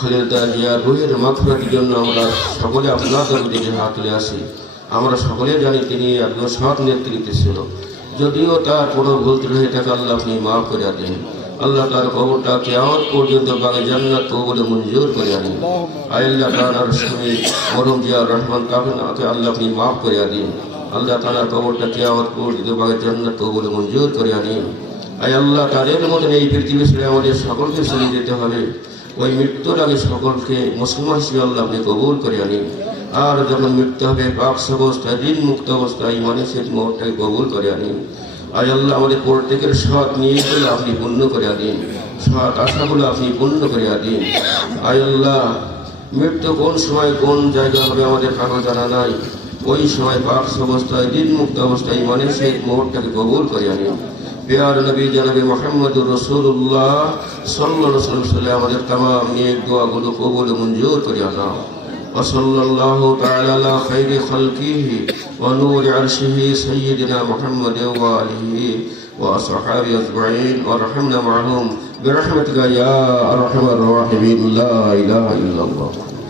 খালেদা জিয়ার রুহের মাথুরাটির জন্য আমরা সকলে আপনাদের দিকে হাত তুলে আসি। আমরা সকলে জানি তিনি একজন সৎ নেতৃত্বে ছিল। যদিও তার কোনো ভুল হয়ে থাকে, আল্লাহ আপনি মাফ করে দিন। আল্লাহ তার কবরটা কেমন পর্যন্ত বাগে জান্নাত কবলে মঞ্জুর করে আনিন আল্লাহ তালার স্বামী মরম জিয়ার রহমান তাকে আল্লাহ আপনি মাফ করে দিন। আল্লাহ তালার কবরটা কেমন পর্যন্ত বাগে জান্নাত কবলে মঞ্জুর করে আনিন আয় আল্লাহ তাদের মতন এই পৃথিবী ছেড়ে আমাদের সকলকে চলে যেতে হবে। ওই মৃত্যুর আগে সকলকে মুসলমান হিসেবে আপনি কবুল করে আনি। আর যখন মৃত্যু হবে পাক অবস্থায় ঋণ মুক্ত অবস্থায় ইমানের শেষ মোহরটাকে কবুল করে আনি। আয় আল্লাহ, আমাদের প্রত্যেকের সৎ নিয়েগুলো আপনি পূর্ণ করে দিন সৎ আশাগুলো আপনি পূর্ণ করে দিন আয় আল্লাহ, মৃত্যু কোন সময় কোন জায়গা হবে আমাদের কারও জানা নাই। ওই সময় পাক অবস্থায় দিন মুক্ত অবস্থায় ইমানের শেষ মোহরটাকে কবুল করে پیار نبی جناب محمد رسول اللہ صلی اللہ علیہ وسلم اور تمام نیک دعا گلو قبول منجور کر جانا وصلی اللہ تعالی علی خیر خلقیہ ونور عرشہ سیدنا محمد و آلہ و اصحاب اجمعین۔ ورحمنا معہم برحمتکا یا ارحم الراحمین۔ لا الہ الا اللہ۔